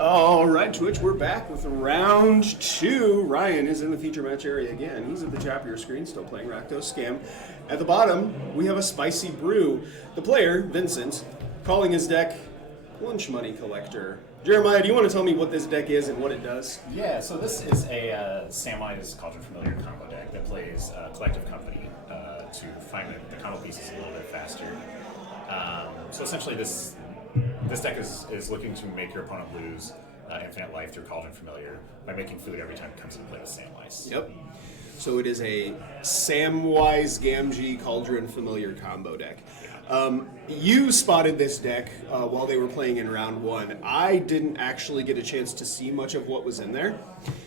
All right, Twitch, we're back with round two. Ryan is in the feature match area again. He's at the top of your screen, still playing Rakdos Scam. At the bottom, we have a Spicy Brew. The player, Vincent, calling his deck Lunch Money Collector. Jeremiah, do you want to tell me what this deck is and what it does? Yeah, so this is a Samwise Cauldron Familiar combo deck that plays Collective Company to find the combo pieces a little bit faster. So essentially this deck is looking to make your opponent lose infinite life through Cauldron Familiar by making food every time it comes into play with Samwise. Yep. So it is a Samwise Gamgee Cauldron Familiar combo deck. You spotted this deck while they were playing in round one. I didn't actually get a chance to see much of what was in there.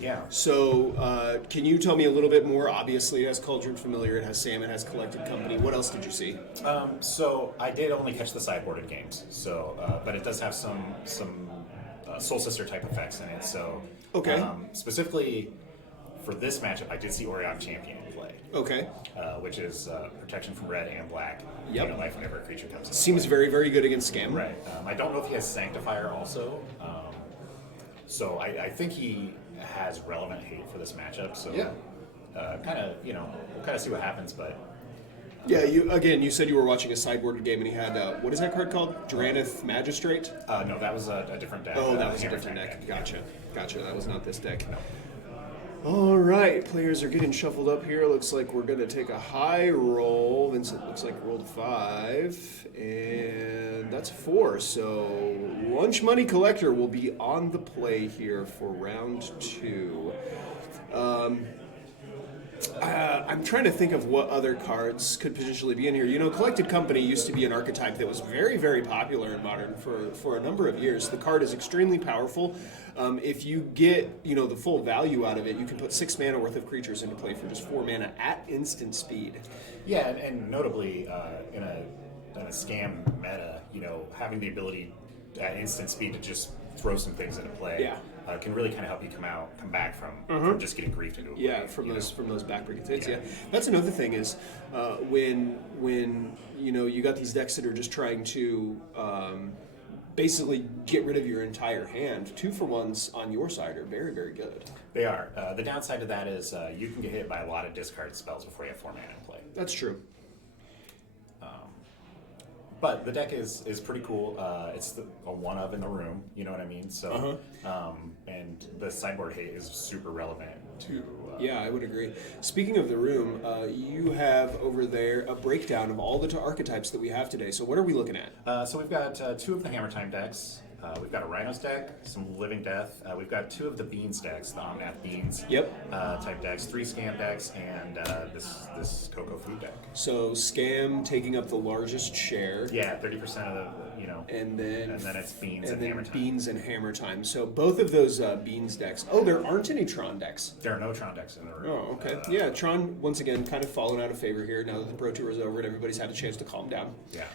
Yeah. So can you tell me a little bit more? Obviously it has Cauldron Familiar, it has Sam, it has Collected Company. What else did you see? So I did only catch the sideboarded games. So, but it does have some Soul Sister type effects in it. So okay. Specifically for this matchup, I did see Orion Champion play. Okay. Which is protection from red and black. Yep. Gain life whenever a creature comes in. Seems very, very good against Scam. Right. I don't know if he has Sanctifier also. So I think he has relevant hate for this matchup. So yeah. Kind of, we'll kind of see what happens, but. Yeah, you said you were watching a sideboarded game and he had, what is that card called? Drannith Magistrate? No, that was a different deck. Oh, that was a different deck. Gotcha. That was not this deck. No. All right, players are getting shuffled up here. Looks like we're going to take a high roll. Vincent looks like rolled 5, and that's 4. So Lunch Money Collector will be on the play here for round 2. I'm trying to think of what other cards could potentially be in here. You know, Collected Company used to be an archetype that was very, very popular in Modern for a number of years. The card is extremely powerful. If you get, the full value out of it, you can put 6 mana worth of creatures into play for just 4 mana at instant speed. Yeah, and notably in a scam meta, having the ability at instant speed to just throw some things into play can really kind of help you come back from just getting griefed into a play, from those backbreaking hits. Yeah, that's another thing is when you got these decks that are just trying to basically get rid of your entire hand. 2-for-1s on your side are very, very good. They are. The downside to that is you can get hit by a lot of discard spells before you have 4 mana in play. That's true. But the deck is pretty cool. It's a one of in the room, you know what I mean? So, and the sideboard hate is super relevant to. Yeah, I would agree. Speaking of the room, you have over there a breakdown of all the archetypes that we have today. So what are we looking at? So we've got 2 of the Hammer Time decks. We've got a Rhinos deck, some Living Death. We've got 2 of the Beans decks, the Omnath Beans type decks, 3 Scam decks, and this Cocoa Food deck. So Scam taking up the largest share. Yeah, 30% of the, And then it's Beans and Hammer Time. Beans and Hammer Time. So both of those Beans decks. Oh, there aren't any Tron decks. There are no Tron decks in the room. Oh, okay. Yeah, Tron, once again, kind of fallen out of favor here now that the Pro Tour is over and everybody's had a chance to calm down. Yeah.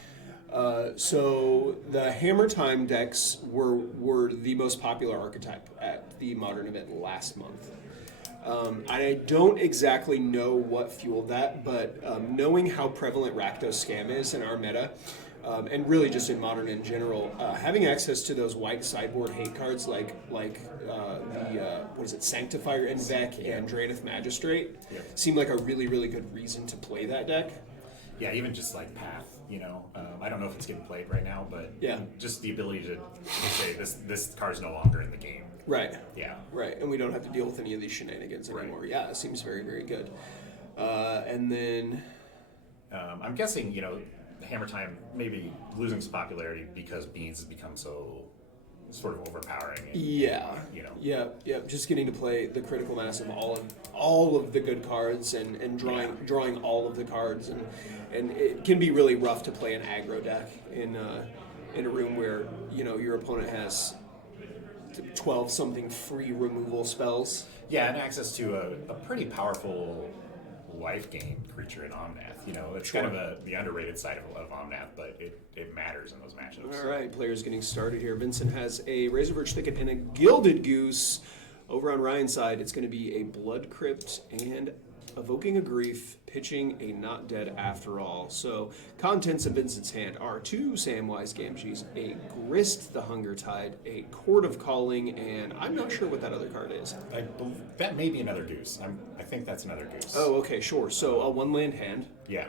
So the Hammer Time decks were the most popular archetype at the Modern event last month. I don't exactly know what fueled that, but knowing how prevalent Rakdos Scam is in our meta, and really just in Modern in general, having access to those white sideboard hate cards like Sanctifier and Vec and Drannith Magistrate seemed like a really, really good reason to play that deck. Yeah, even just like Path, I don't know if it's getting played right now, but just the ability to say this card's no longer in the game. Right. Yeah. Right, and we don't have to deal with any of these shenanigans anymore. Right. Yeah, it seems very, very good. And then... I'm guessing, Hammer Time maybe losing some popularity because Beans has become so sort of overpowering. And, Yeah, just getting to play the critical mass of all of the good cards and drawing all of the cards and it can be really rough to play an aggro deck in a room where your opponent has 12 something free removal spells. Yeah, and access to a pretty powerful life gain creature in Omnath. It's kind of the underrated side of Omnath, but it matters in those matchups. All right, players getting started here. Vincent has a Razorverge Thicket and a Gilded Goose. Over on Ryan's side, it's going to be a Blood Crypt and Evoking a grief, pitching a not dead after all. So, contents of Vincent's hand are 2 Samwise Gamgees, a Grist the Hunger Tide, a Chord of Calling, and I'm not sure what that other card is. That may be another goose. I think that's another goose. Oh, okay, sure. So, a 1-land hand. Yeah.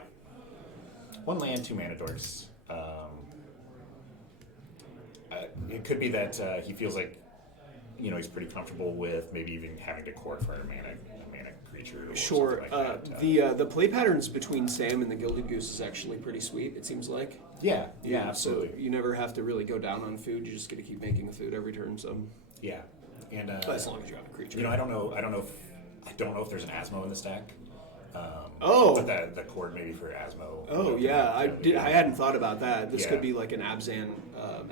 1 land, 2 mana dorks. It could be that he feels like, he's pretty comfortable with maybe even having to court for a mana creature. Or Sure. something like that. The play patterns between Sam and the Gilded Goose is actually pretty sweet, it seems like. Yeah, absolutely. So you never have to really go down on food. You just get to keep making a food every turn. So yeah, and but as long as you have a creature. I don't know if there's an Asmo in the stack. But the chord maybe for Asmo. Oh yeah, I hadn't thought about that. This Yeah. could be like an Abzan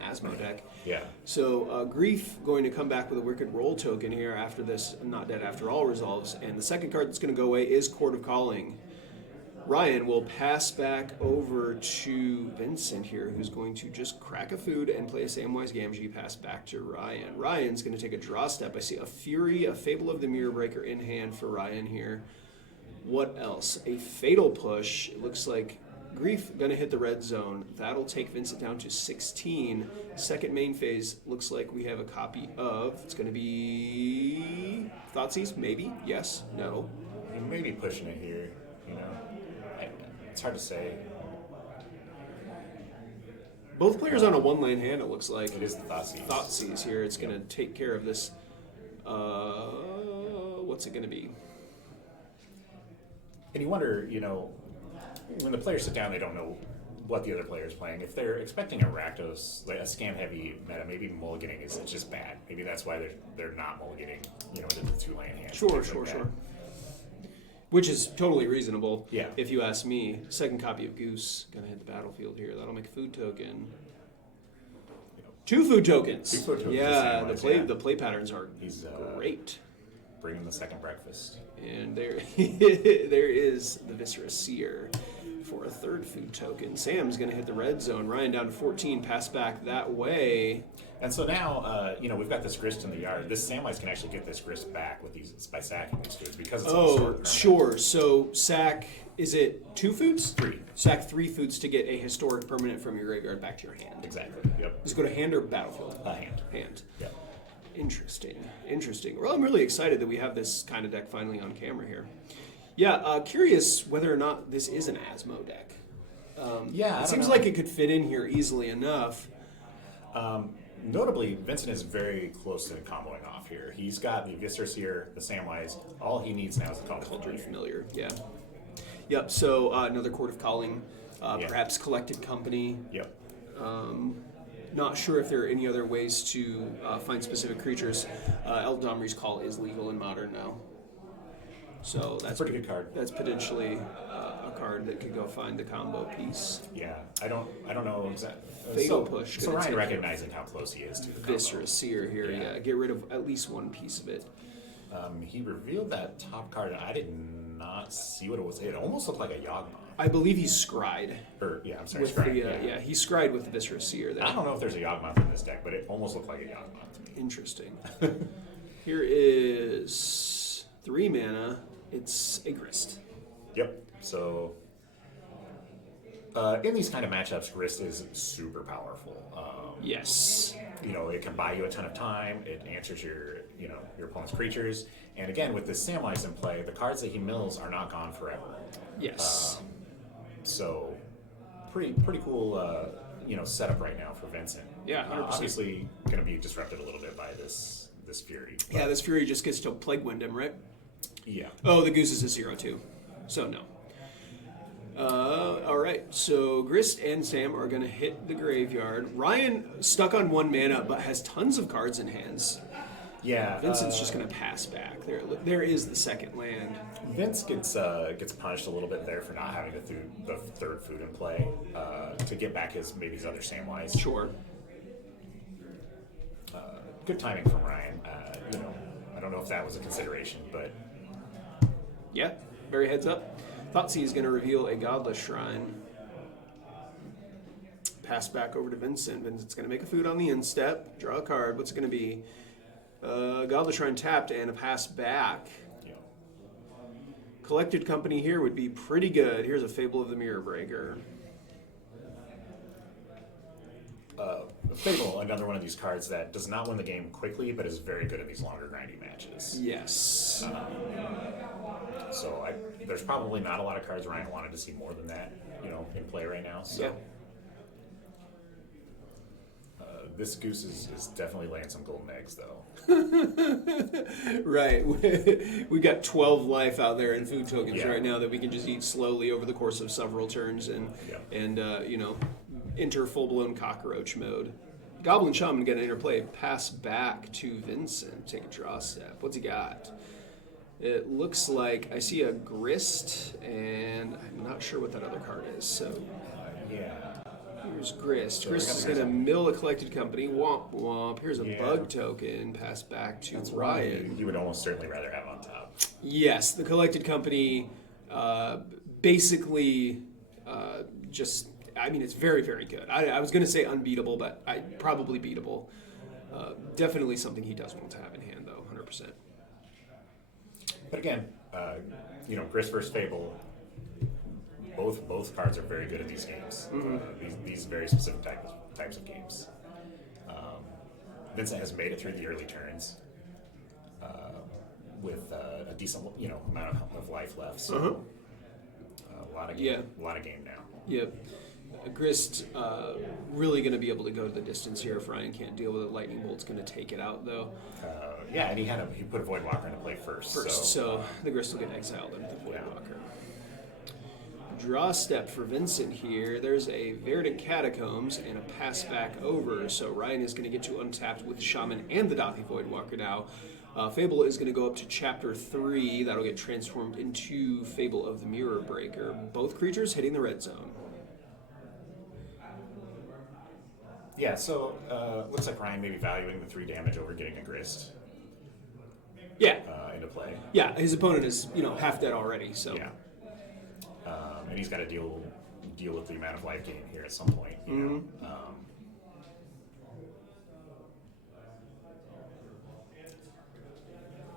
Asmo deck. Yeah. So Grief going to come back with a Wicked Roll token here after this Not Dead After All resolves, and the second card that's going to go away is Chord of Calling. Ryan will pass back over to Vincent here, who's going to just crack a food and play a Samwise Gamgee, pass back to Ryan. Ryan's going to take a draw step. I see a Fury, a Fable of the Mirror Breaker in hand for Ryan here. What else? A Fatal Push. It looks like Grief going to hit the red zone. That'll take Vincent down to 16. Second main phase, looks like we have a copy of, it's going to be Thoughtseize, maybe? Yes? No? You may be pushing it here, It's hard to say. Both players on a 1-lane hand, it looks like. It is the Thoughtseize. Thoughtseize here. It's going to take care of this. What's it going to be? And you wonder, when the players sit down, they don't know what the other player is playing. If they're expecting a Rakdos, like a scam-heavy meta, maybe mulliganing is just bad. Maybe that's why they're not mulliganing, into the 2-lane hand. Sure. Which is totally reasonable. Yeah. If you ask me. Second copy of Goose going to hit the battlefield here. That'll make a food token. 2 food tokens. 2 food tokens. Yeah, the play patterns are great. Bringing the second breakfast. And there is the Viscera Seer for a 3rd food token. Sam's going to hit the red zone. Ryan down to 14, pass back that way. And so now, we've got this grist in the yard. This Samwise can actually get this grist back with by sacking these foods because it's a short. Sure. So sack, is it 2 foods? 3. Sack 3 foods to get a historic permanent from your graveyard back to your hand. Exactly. Yep. Does it go to hand or battlefield? Hand. Hand. Yep. Interesting. Well, I'm really excited that we have this kind of deck finally on camera here. Yeah, curious whether or not this is an Asmo deck. It seems like it could fit in here easily enough. Notably, Vincent is very close to comboing off here. He's got the Viscera Seer, the Samwise. All he needs now is the Cauldron Familiar. Yeah. Yep. So another Chord of Calling, perhaps Collected Company. Yep. Not sure if there are any other ways to find specific creatures. Eldamri's Call is legal in Modern now. So that's a pretty good card. That's potentially a card that could go find the combo piece. Yeah, I don't know exactly. Fatal Push. So Ryan recognizing how close he is to the Viscera Seer here. Yeah, get rid of at least one piece of it. He revealed that top card, and I did not see what it was. It almost looked like a Yawgmoth. I believe he's scryed. Scryed. He's scryed with the Viscera Seer there. I don't know if there's a Yawgmoth in this deck, but it almost looked like a Yawgmoth to me. Interesting. Here is 3 mana. It's a Grist. Yep. So in these kind of matchups, Grist is super powerful. Yes. It can buy you a ton of time. It answers your opponent's creatures. And again, with this Samwise in play, the cards that he mills are not gone forever. Yes. So pretty cool, setup right now for Vincent. Yeah, 100%. Obviously going to be disrupted a little bit by this Fury. Yeah, this Fury just gets to Plague Wind him, right? Yeah. Oh, the Goose is a 0-2. So no. All right, so Grist and Sam are going to hit the graveyard. Ryan stuck on 1 mana, but has tons of cards in hands. Yeah. Vincent's just going to pass back. There is the second land. Vince gets punished a little bit there for not having the 3rd food in play to get back his other Samwise. Sure. Good timing from Ryan. I don't know if that was a consideration, but yeah, very heads up. Thoughtseize is going to reveal a Godless Shrine. Pass back over to Vincent. Vincent's going to make a food on the end step. Draw a card. What's it going to be? Godless Shrine tapped and a pass back. Yeah. Collected Company here would be pretty good. Here's a Fable of the Mirror Breaker. Fable, another one of these cards that does not win the game quickly, but is very good in these longer grinding matches. Yes. So there's probably not a lot of cards Ryan wanted to see more than that, in play right now. So. Yeah. This goose is definitely laying some golden eggs, though. Right. We got 12 life out there in food tokens Yeah. right now that we can just eat slowly over the course of several turns and enter full-blown cockroach mode. Goblin Shaman get an interplay. Pass back to Vincent. Take a draw step. What's he got? It looks like I see a Grist, and I'm not sure what that other card is. So Yeah. here's Grist. So Grist is going to mill a Collected Company. Womp womp. Here's a bug token. Pass back to Ryan. You would almost certainly rather have on top. Yes, the Collected Company basically it's very, very good. I was going to say unbeatable, but probably beatable. Definitely something he does want to have in hand, though, 100%. But again, Grist versus Fable, both cards are very good at these games. These very specific types of games. Vincent has made it through the early turns with a decent amount of life left. So a lot of game now. Yep. Grist really going to be able to go to the distance here if Ryan can't deal with it. Lightning Bolt's going to take it out, though. And he put a Voidwalker into play first. So the Grist will get exiled into the Voidwalker. Draw step for Vincent here. There's a Verdant Catacombs and a pass back over. So Ryan is going to get to untapped with Shaman and the Dathi Voidwalker now. Fable is going to go up to Chapter 3. That'll get transformed into Fable of the Mirror Breaker. Both creatures hitting the red zone. Yeah, so looks like Ryan may be valuing the 3 damage over getting a Grist. Yeah. Into play. Yeah, his opponent is half dead already. So yeah. And he's got to deal with the amount of life gain here at some point.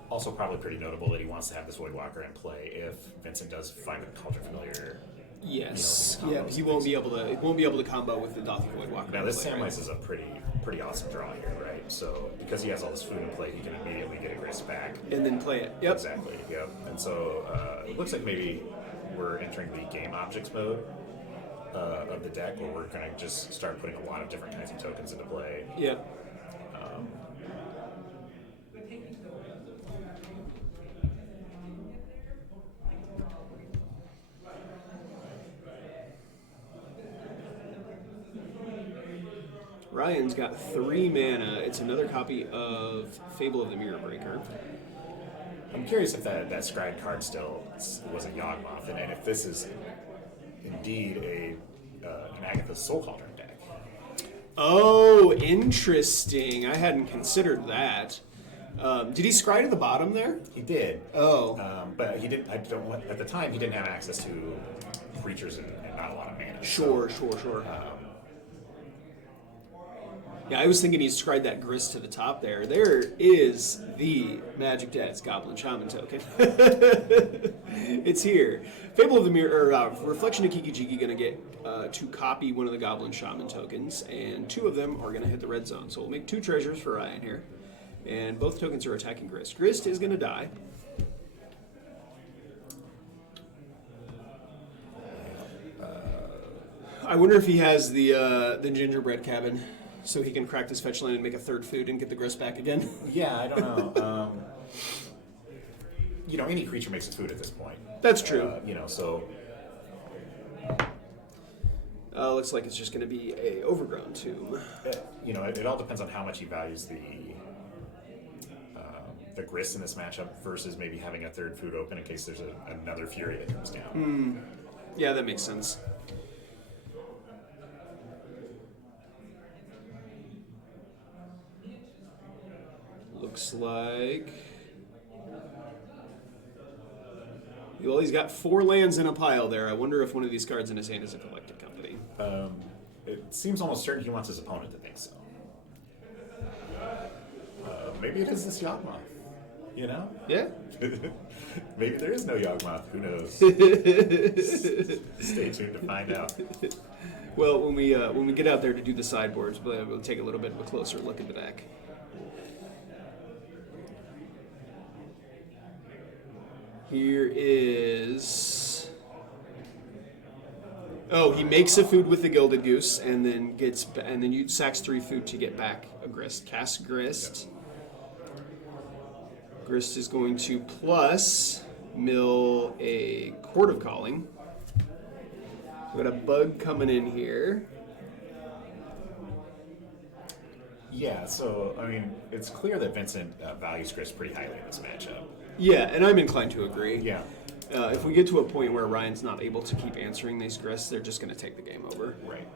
Also, probably pretty notable that he wants to have this Voidwalker in play if Vincent does find a Culture Familiar. Yes. He won't be able to combo with the Dathi Voidwalker. Now this Samwise is a pretty awesome draw here, right? So because he has all this food in play, he can immediately get a Grist back and then play it. Yep. Exactly. Yep. And so it looks like maybe we're entering the game objects mode of the deck, where we're going to just start putting a lot of different kinds of tokens into play. Yep. Ryan's got 3 mana. It's another copy of Fable of the Mirror Breaker. I'm curious if that scryed card still was a Yawgmoth, and if this is indeed an Agatha's Soul Cauldron deck. Oh, interesting. I hadn't considered that. Did he scry to the bottom there? He did. Oh. But he didn't. At the time, he didn't have access to creatures and not a lot of mana. Sure. Yeah, I was thinking he scried that Grist to the top there. There is the Magic Dad's Goblin Shaman token. It's here. Fable of the Mirror, Reflection of Kiki-Jiki going to get to copy one of the Goblin Shaman tokens, and 2 of them are going to hit the red zone. So we'll make 2 treasures for Ryan here, and both tokens are attacking Grist. Grist is going to die. I wonder if he has the gingerbread cabin, so he can crack this fetch land and make a 3rd food and get the Grist back again. Yeah, I don't know. Any creature makes its food at this point. That's true. So. Looks like it's just going to be a Overgrown Tomb. It all depends on how much he values the Grist in this matchup versus maybe having a 3rd food open in case there's another Fury that comes down. Yeah, that makes sense. Looks like... Well, he's got 4 lands in a pile there. I wonder if one of these cards in his hand is a Collected Company. It seems almost certain he wants his opponent to think so. Maybe it is this Yawgmoth. You know? Yeah. Maybe there is no Yawgmoth. Who knows? Stay tuned to find out. Well, when we get out there to do the sideboards, we'll take a little bit of a closer look at the deck. Here is. Oh, he makes a food with the Gilded Goose, and then you sacks 3 food to get back a Grist. Cast Grist. Grist is going to plus mill a Court of Calling. We got a bug coming in here. Yeah, so, I mean, it's clear that Vincent values Grist pretty highly in this matchup. Yeah, and I'm inclined to agree. Yeah. If we get to a point where Ryan's not able to keep answering these Grists, they're just going to take the game over. Right.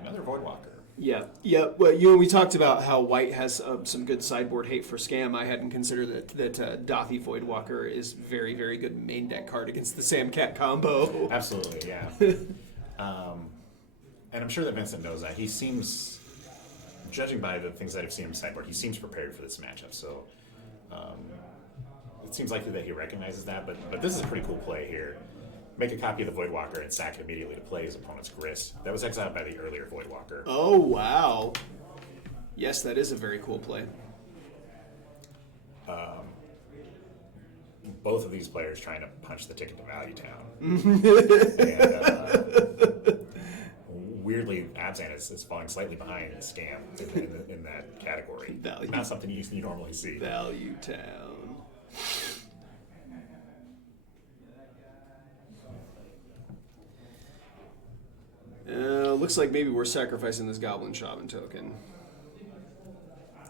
Another Voidwalker. Yeah, yeah. Well, we talked about how White has some good sideboard hate for Scam. I hadn't considered that Dothy Voidwalker is very, very good main deck card against the Sam Cat combo. Absolutely, yeah. And I'm sure that Vincent knows that. He seems, judging by the things that I've seen him sideboard, he seems prepared for this matchup. So it seems likely that he recognizes that. But this is a pretty cool play here. Make a copy of the Voidwalker and sack it immediately to play his opponent's Grist. That was exiled by the earlier Voidwalker. Oh, wow. Yes, that is a very cool play. Both of these players trying to punch the ticket to Value Town. And weirdly, Abzan is falling slightly behind Scam in that category. Value. Not something you normally see. Value Town. Looks like maybe we're sacrificing this Goblin Shaman token.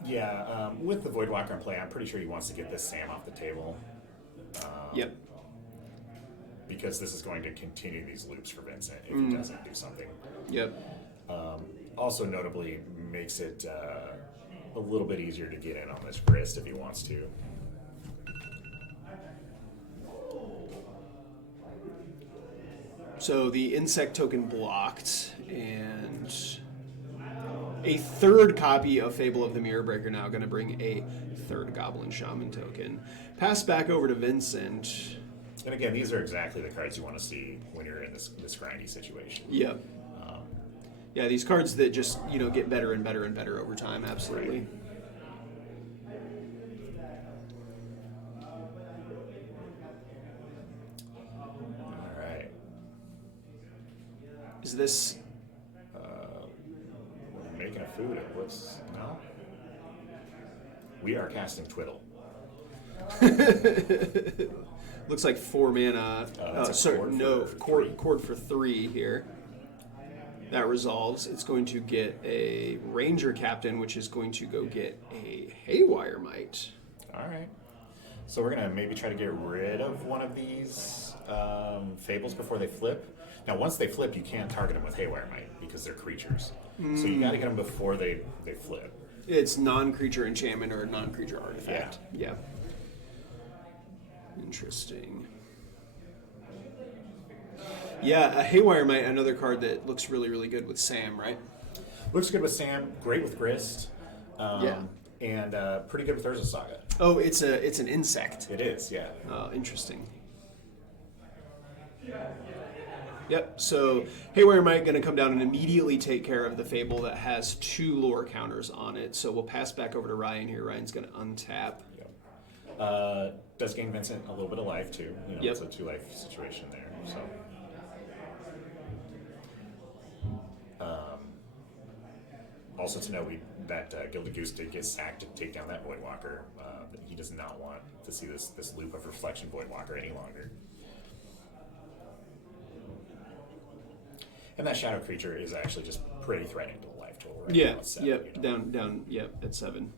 Yeah, with the Voidwalker in play, I'm pretty sure he wants to get this Sam off the table. Yep. Because this is going to continue these loops for Vincent if he doesn't do something. Yep. Also notably makes it a little bit easier to get in on this Grist if he wants to. So the insect token blocked, and a third copy of Fable of the Mirror Breaker now going to bring a third Goblin Shaman token. Pass back over to Vincent. And again, these are exactly the cards you want to see when you're in this grindy situation. Yep. Yeah, these cards that just, get better and better and better over time, absolutely. Right. All right. Is this... Making a food, it looks... No? We are casting Twiddle. Looks like 4 mana. Cord for 3 here. That resolves. It's going to get a Ranger Captain, which is going to go get a Haywire Mite. All right. So we're going to maybe try to get rid of one of these Fables before they flip. Now, once they flip, you can't target them with Haywire Mite because they're creatures. So you got to get them before they flip. It's non-creature enchantment or non-creature artifact. Yeah. Interesting. Yeah, a Haywire Mite, another card that looks really, really good with Sam, right? Looks good with Sam, great with Grist, and pretty good with Urza Saga. Oh, it's an insect. It is, yeah. Oh, interesting. Yep, so Haywire Mite going to come down and immediately take care of the Fable that has 2 lore counters on it. So we'll pass back over to Ryan here. Ryan's going to untap. Yep. Does gain Vincent a little bit of life, too. Yep. It's a 2-life situation there, so... Also to know that Gilded Goose did get sacked to take down that Voidwalker. He does not want to see this loop of Reflection Voidwalker any longer. And that Shadow Creature is actually just pretty threatening to the life total right now. At 7, down, at 7.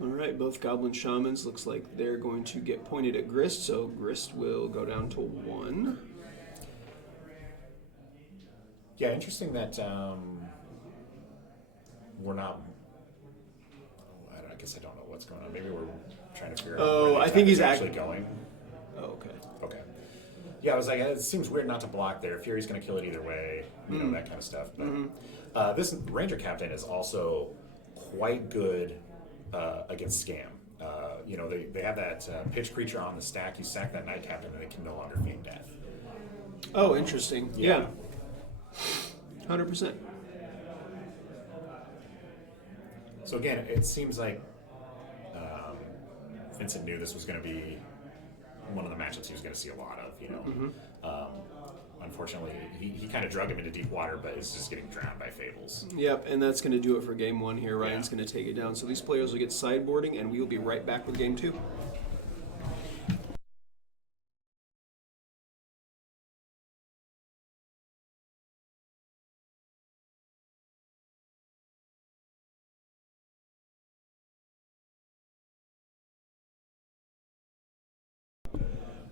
All right, both Goblin Shamans looks like they're going to get pointed at Grist, so Grist will go down to 1. Yeah, interesting that we're not. I guess I don't know what's going on. Maybe we're trying to figure out. I think he's actually going. Oh, okay. Okay. Yeah, I was like, it seems weird not to block there. Fury's going to kill it either way, that kind of stuff. But this Ranger Captain is also quite good against Scam. They have that pitch creature on the stack. You sack that Knight Captain, and they can no longer feign death. Oh, interesting. Yeah. 100%. So again, it seems like Vincent knew this was going to be one of the matchups he was going to see a lot of. Unfortunately, he kind of drug him into deep water, but is just getting drowned by Fables. Yep, and that's going to do it for game 1 here. Ryan's going to take it down. So these players will get sideboarding, and we will be right back with game 2.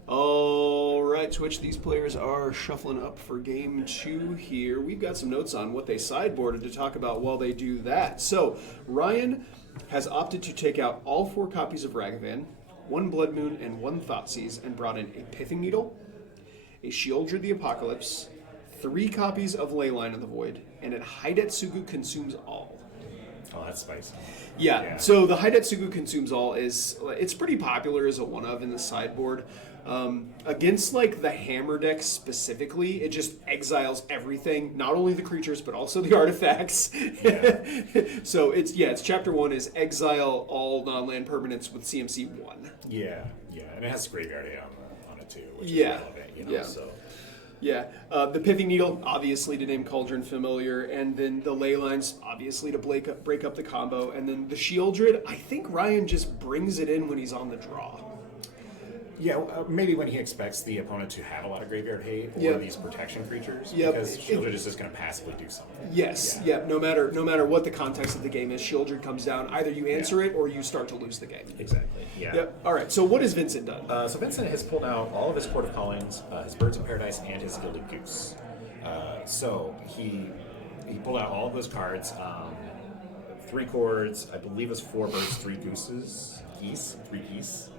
All right, Twitch, these players are shuffling up for game 2 here. We've got some notes on what they sideboarded to talk about while they do that. So, Ryan has opted to take out all 4 copies of Ragavan, 1 Blood Moon, and 1 Thoughtseize, and brought in a Pithing Needle, a Shieldred the Apocalypse, 3 copies of Leyline of the Void, and a Hidetsugu Consumes All. Oh, that's spicy. Yeah. So the Hidetsugu Consumes All it's pretty popular as a one-of in the sideboard. Against like the hammer deck specifically, it just exiles everything, not only the creatures but also the artifacts. Yeah. So it's chapter 1 is exile all non-land permanents with CMC 1. Yeah, and it has Graveyard A on it too, which is Yeah. relevant, so. Yeah, the Pithing Needle, obviously to name Cauldron familiar, and then the Ley Lines, obviously to break up the combo, and then the Shieldred, I think Ryan just brings it in when he's on the draw. Yeah, maybe when he expects the opponent to have a lot of Graveyard Hate or these protection creatures, because Shieldred is just going to passively do something. Yes, no matter what the context of the game is, Shieldred comes down, either you answer it or you start to lose the game. Exactly, yeah. Yep. All right, so what has Vincent done? So Vincent has pulled out all of his Court of Callings, his Birds of Paradise, and his Gilded Goose. So he pulled out all of those cards, 3 chords, I believe it was 4 birds, 3 gooses, 3 geese.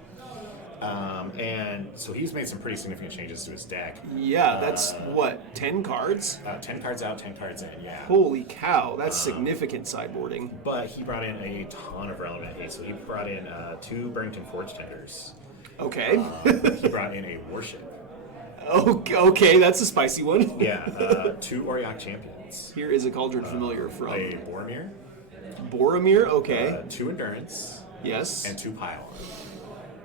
And so he's made some pretty significant changes to his deck. Yeah, that's 10 cards? 10 cards out, 10 cards in, yeah. Holy cow, that's significant sideboarding. But he brought in a ton of relevant hate. So he brought in 2 Burrington Forge Tenders. Okay. He brought in a Warship. Okay, that's a spicy one. Yeah, 2 Auriok Champions. Here is a Cauldron familiar from A Boromir. Boromir, okay. 2 Endurance. Yes. And 2 Pile On.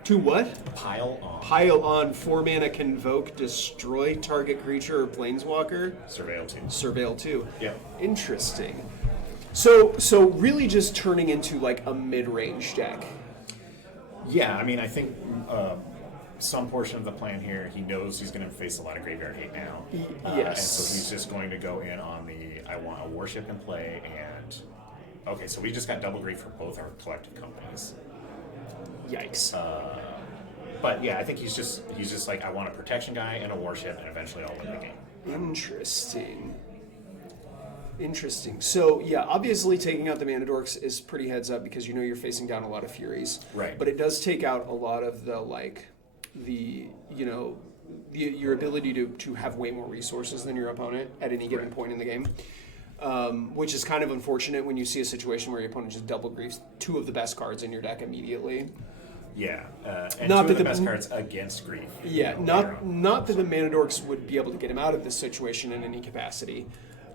2 what? Pile On. Pile On, 4 mana, convoke, destroy target creature or planeswalker. Surveil 2. Surveil 2. Yep. Interesting. So really just turning into like a mid-range deck. Yeah, I mean, I think some portion of the plan here, he knows he's going to face a lot of Graveyard Hate now. Yes. And so he's just going to go in on I want a Warship in play, and okay, so we just got double grief for both our collective companies. Yikes. But yeah, I think he's just like, I want a protection guy and a Warship, and eventually I'll win the game. Interesting. So yeah, obviously taking out the Mana Dorks is pretty heads up because you know you're facing down a lot of Furies. Right. But it does take out a lot of your ability to have way more resources than your opponent at any given point in the game. Which is kind of unfortunate when you see a situation where your opponent just double griefs 2 of the best cards in your deck immediately. Yeah, and not 2 that of the best cards against grief. Yeah, not that the Mana Dorks would be able to get him out of this situation in any capacity.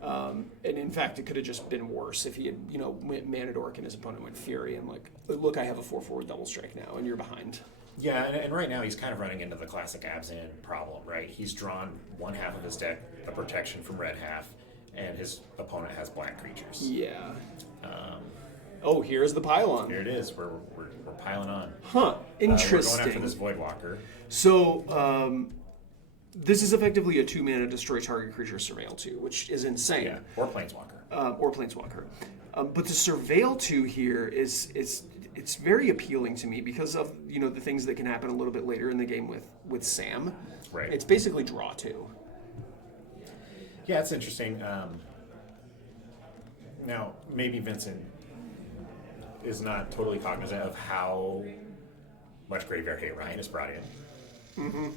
And in fact, it could have just been worse if he had, went Mana Dork and his opponent went Fury and like, look, I have a 4/4 double strike now, and you're behind. Yeah, and right now he's kind of running into the classic Abzan problem, right? He's drawn 1/2 of his deck, a protection from red half, and his opponent has black creatures. Yeah. Here's the pylon. Here it is. We're piling on. Huh. Interesting. We're going after this Voidwalker. So, this is effectively a 2 mana destroy target creature surveil 2, which is insane. Yeah, or Planeswalker. But the surveil 2 here it's very appealing to me because of the things that can happen a little bit later in the game with Sam. Right. It's basically draw 2. Yeah, it's interesting. Now, maybe Vincent is not totally cognizant of how much Graveyard Hate Ryan has brought in. Mm-hmm.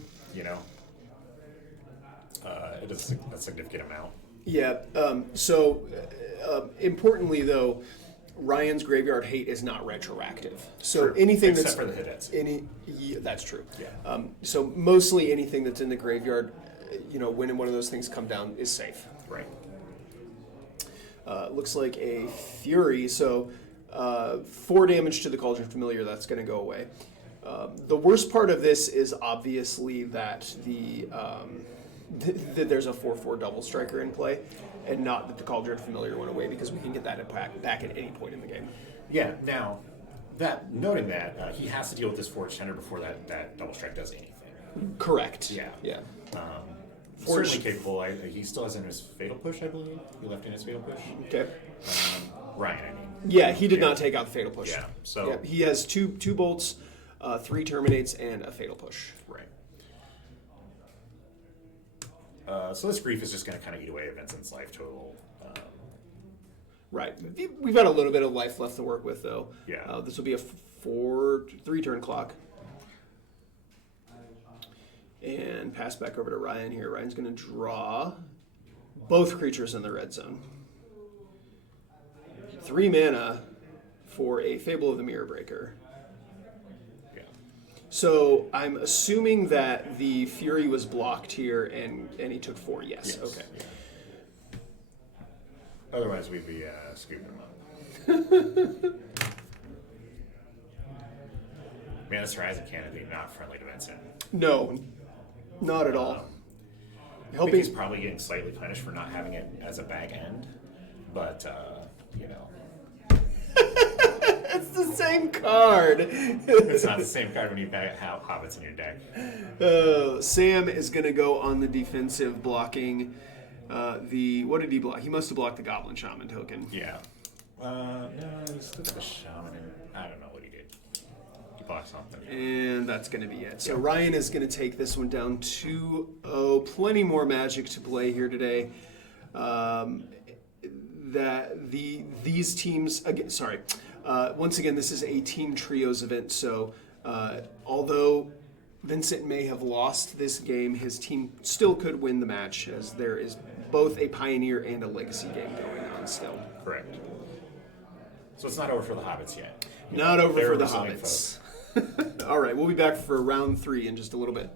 It is a significant amount. Yeah. Importantly, though, Ryan's Graveyard Hate is not retroactive. So True. anything Except that's for the hits. that's true. Yeah. So mostly anything that's in the graveyard, when one of those things come down, is safe. Right. Looks like a Fury. So 4 damage to the Cauldron Familiar. That's going to go away. The worst part of this is obviously that that there's a 4/4 double striker in play, and not that the Cauldron Familiar went away, because we can get that back at any point in the game. Yeah. Now, noting that he has to deal with this Forge Tender before that double strike does anything. Correct. Yeah. Yeah. Certainly capable. He still has in his Fatal Push, I believe. He left in his Fatal Push. Okay. Ryan, I mean. Yeah, he did not take out the Fatal Push. Yeah. So he has two bolts, 3 terminates, and a Fatal Push. Right. So this grief is just going to kind of eat away at Vincent's life total. Right. We've got a little bit of life left to work with, though. Yeah. This will be a 3-turn clock. And pass back over to Ryan here. Ryan's going to draw both creatures in the red zone. 3 mana for a Fable of the Mirror Breaker. Yeah. So I'm assuming that the Fury was blocked here, and he took 4. Yes. Okay. Yeah. Otherwise, we'd be scooping him up. Manus Horizon Cannon be not friendly to Vincent. No, not at all. I think he's probably getting slightly punished for not having it as a bag end, but It's the same card. It's not the same card when you bag hobbits in your deck. Sam is going to go on the defensive, blocking what did he block? He must have blocked the Goblin Shaman token. Yeah. No, he still got the Shaman, and I don't know what he did. He blocked something. And that's going to be it. So Ryan is going to take this one down 2-0. Plenty more Magic to play here today. These teams again. Once again, this is a team trios event. So although Vincent may have lost this game, his team still could win the match, as there is both a Pioneer and a Legacy game going on still. Correct. So it's not over for the Hobbits yet. Not over They're for the resilient Hobbits. All right, we'll be back for round 3 in just a little bit.